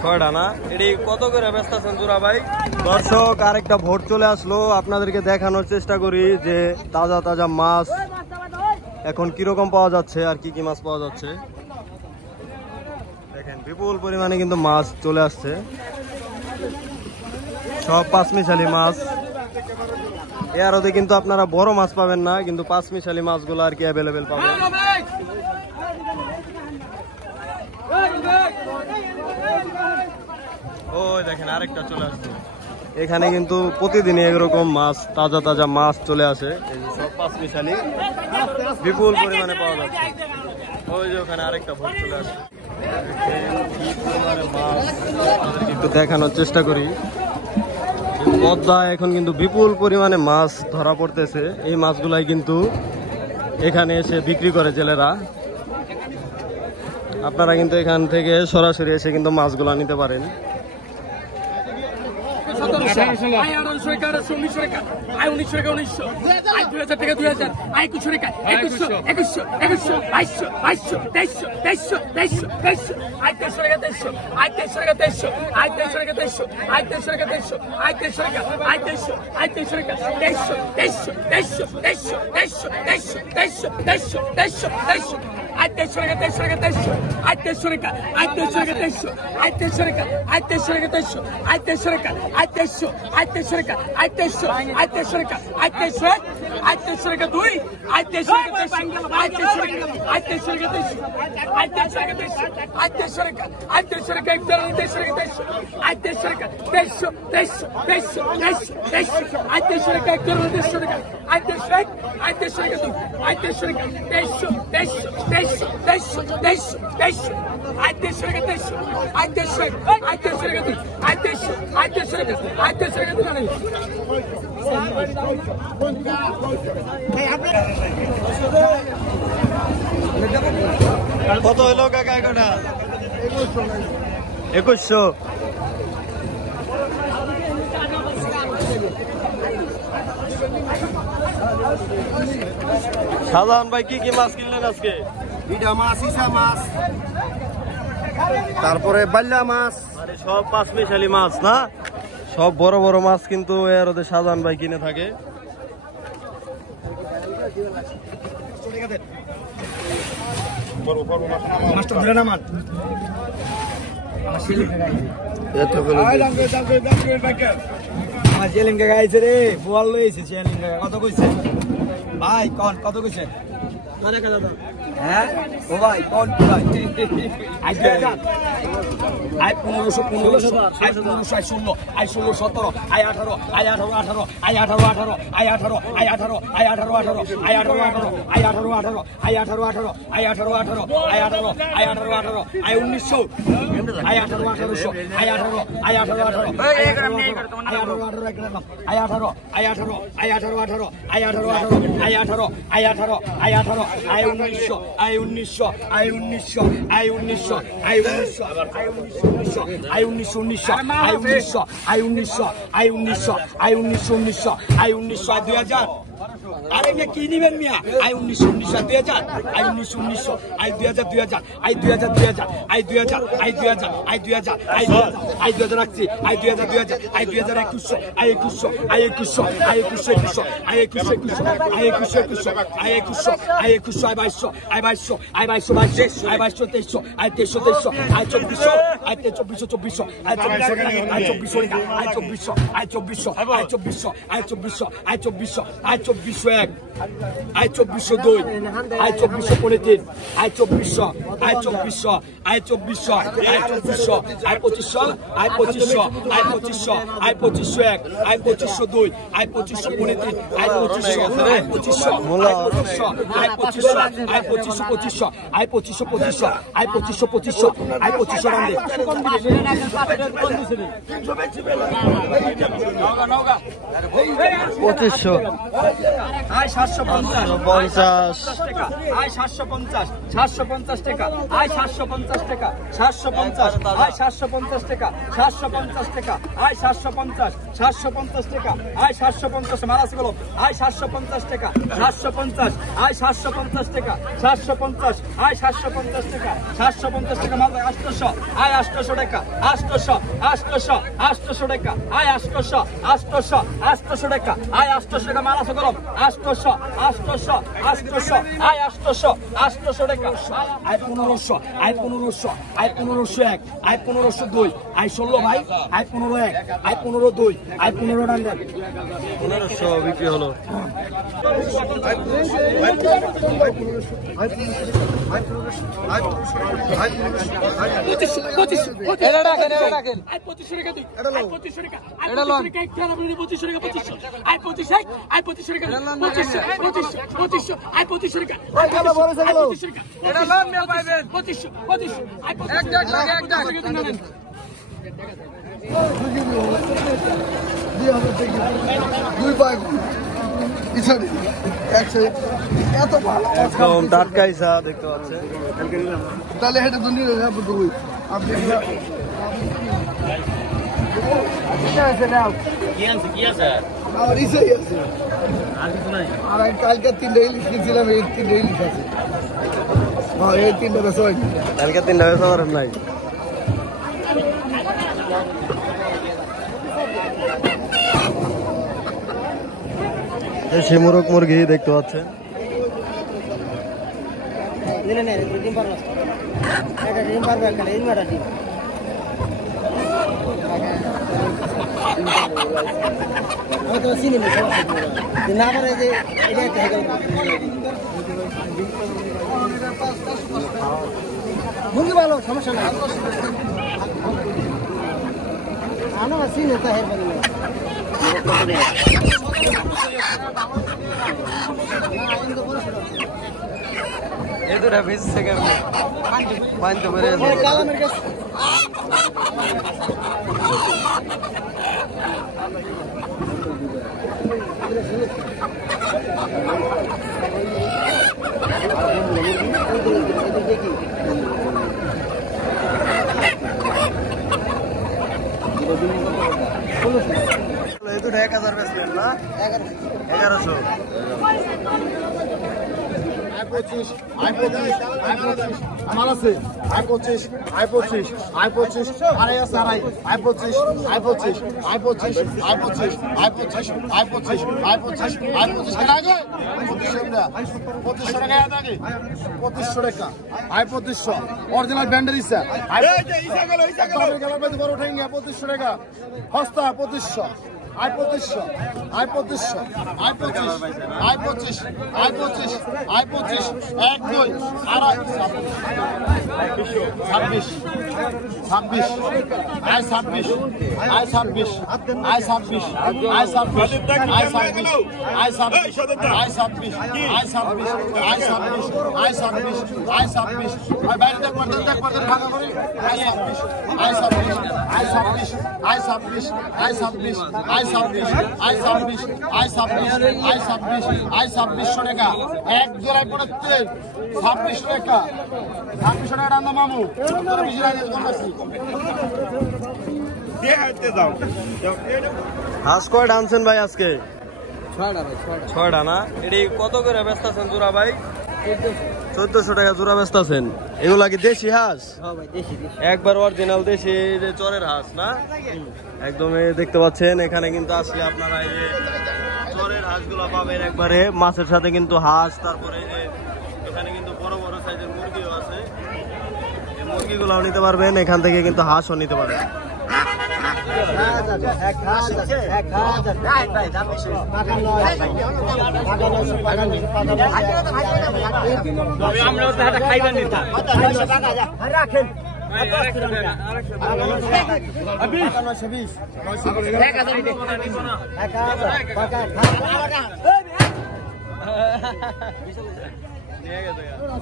ছয়টা না, এটি কত করে ব্যস্ত আছেন জোড়া ভাই? দর্শক আরেকটা ভোট চলে আসলো, আপনাদেরকে দেখানোর চেষ্টা করি যে তাজা তাজা মাছ এখন কিরকম পাওয়া যাচ্ছে আর কি কি মাছ পাওয়া যাচ্ছে। দেখেন বিপুল পরিমাণে কিন্তু মাছ চলে আসছে, সব পাঁচমিশালি মাছ। এর ওদের কিন্তু আপনারা বড় মাছ পাবেন না, কিন্তু পাঁচমিশালি মাছগুলো আর কি অ্যাভেলেবেল পাবেন। ওই দেখেন আরেকটা চলে আসছে। এখানে কিন্তু প্রতিদিনই এরকম মাছ, তাজা তাজা মাছ চলে আসে, এই যে সব পাঁচমিশালি বিপুল পরিমাণে পাওয়া যাচ্ছে। ওই যে ওখানে আরেকটা ভোট চলে আসে, একটু দেখানোর চেষ্টা করি। পদ্মা এখন কিন্তু বিপুল পরিমাণে মাছ ধরা পড়তেছে, এই মাছগুলাই কিন্তু এখানে এসে বিক্রি করে জেলেরা। আপনারা কিন্তু এখান থেকে সরাসরি এসে কিন্তু মাছগুলা নিতে পারেন। কত হলো কাকা এখানটা? 2100। সাধারণ ভাই কি কি মাছ কিনলেন আজকে? ইডা মাছ, ইসা মাছ, তারপরে বাল্লা মাছ, আরে সব পাঁচমিশালি মাছ না, সব বড় বড় মাছ কিন্তু এর ওদের সাধারণ ভাই কিনে থাকে। কত কইছে ভাই? কত কইছে? হ্যাঁ ও ভাই কোন ভাই? I 1500, 1500, I 1500, I 16, I 16, 17, I 18, আই 18, 18, আই 18, 18, আই 18, আই 18, আই 18, 18, আই 18, 18, আই 18, 18, আই 18, 18, আই 18, 18, আই 18, আই 18, 18, আই 1900, আই 18, 1800, আই 18, আই 18, 18, আই 18, 18, আই 18, আই 18, আই 18, 18, আই 18, 18, আই 18, আই 18, আই 18, আই 1900, আই 1900, আই 1900, আই 1900, আই 1900, আই 1900, আই 1900, আই 1900, আই 1900, আই 1900, আই 1900, আই 1900, আই 2000। আরে মিয়া কি নিবেন মিয়া? আই 1900, 2000, আই 1900, আই 2000, 2000, আই 2000, 2000, আই 2000, আই 2000, আই 2000, আই 2000, আই 2000 রাখছি, আই 2000, 2000, আই 2100, আই 2100, আই 2100, আই 2100, আই 2100, আই 2100, আই 2100, আই 2100, I 2200, I 2200, I 2200, I 2200, I 2300, I 2300, I 2400, I 2400, I 2400, I 2400, I 2400, I 2400, I 2400, I 2400, I 2400, I 2401, I 2402, I 2403, I 2400, I 2400, I 2400, I 2400, I 2500, I 2500, I 2500, I 2501, I 2502, I 2503, I 2500, I 2500, I 2500, I 2500, I 2500, I 2500, I 2500, I 2500 রান্দে 2500, I 750, 50, I 750, 750 টাকা, I 750 টাকা, 750, I 750 টাকা, 750 টাকা, I 750, 750 টাকা আয় 750 মারাসি বলো আয় 750 টাকা 750 আয় 750 টাকা 750 আয় 750 টাকা 750 টাকা মাল 800 আয় 800 টাকা 800 টাকা আয় 800 টাকা আয় 800 টাকা মারাসি বলো 800 আয় 800 টাকা আয় 1500 আয় 1500 আয় 1501 আয় 1502 আয় 16 ভাই আয় 151 আয় 1502 আয় 15 ডান্ডা 1500 বিক্রি হলো। একদম টাটকা ইসা দেখতে পাচ্ছেন। তাহলে এটা দুনিয়া আপনি আমার ইসাই আছে আর কালকে 3টা ইলিশ কিনছিলাম, এই 3টা ইলিশ আছে। হ্যাঁ এই 3টা বেশ হয় কালকে 3টা বেচা পারেন নাই। দেশি মুরগ মুরগি দেখতে পাচ্ছেন। মুরগি ভালো, সমস্যা নাই। আমরা চিনি তো হের এদুরা 20 সেকেন্ড পাঁচতে পারে এদু 1000 বেচলেন না 1100 25 আমার আছে 25 25 25 আড়াই আছে আড়াই 25 25 25 25 25 25 25 টাকা আগে 2500 টাকা আগে 2500 টাকা 2500 অরিজিনাল ব্র্যান্ডের ইসা ইসা গেল বড় ঠেঙ্গা 2500 টাকা হস্তা 2500 আয় 2500 আয় 2500 আয় 25 আয় 25 আয় 25 আয় 25 1 2 আড়াই 26 26 আয় 26 আয় 26 আয় 26 আয় 26 আয় 26 আয় 26 আয় 26 আয় 26 আয় 26 আয় 26 আয় 26 আয় বাইরে দেখ পড়তে ভাগা করে আয় 26 আয় 26 আয় 26 আয় 26 আয় 26 আয় 26 আয় 26 আয় 26 আয় 26 আয় 2600 টাকা এক জোড়ায় পড়তে 26 টাকা 2600 টাকা রান্না মামু তোর বেশি রাখতে কম আছে দে হাতে দাও হাঁস কয়টা আনছেন ভাই আজকে? 6টা না। এটি কত করে বেচতেছেন জোড়া ভাই? 1400 টাকা জোড়া বেচতেছেন। এগুলা কি দেশি হাঁস? একবার অরিজিনাল দেশি যে চরের হাঁস না? একদম দেখতে পাচ্ছেন এখানে কিন্তু আসলে আপনারা এই যে চরের হাঁসগুলো পাবেন একবারে মাছের সাথে কিন্তু হাঁস, তারপরে যে এখানে কিন্তু বড় বড় সাইজের মুরগিও আছে, এই মুরগিগুলাও নিতে পারবেন, এখান থেকে কিন্তু হাঁসও নিতে পারবেন।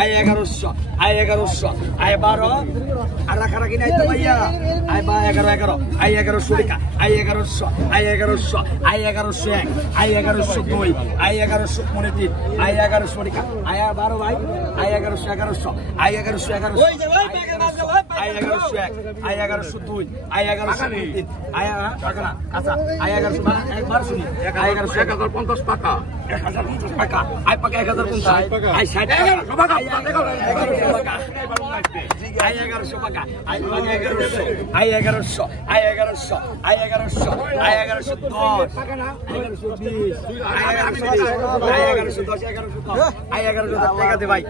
আই 1100 আই 1100 আই 12 আর রাখারাখি নাই তো ভাইয়া আই 11 আই 1100 টাকা I 1100 I 1100 I 1101 I 1102 I 1103 I 1100 টাকা আই 12 ভাই I 1100 I 1101 I 1101 I 1102 I 1103 I টাকা না আচ্ছা আই 1100 একবার শুনি আই 1150 টাকা 1050 টাকা আই পাকা 1050 আই 60 টাকা টাকা আই 1100 টাকা I 1100 I 1100 I 1100 I 1100 I 1110 I 1120 I 1110 I 1110 I 1110 টাকা দে ভাই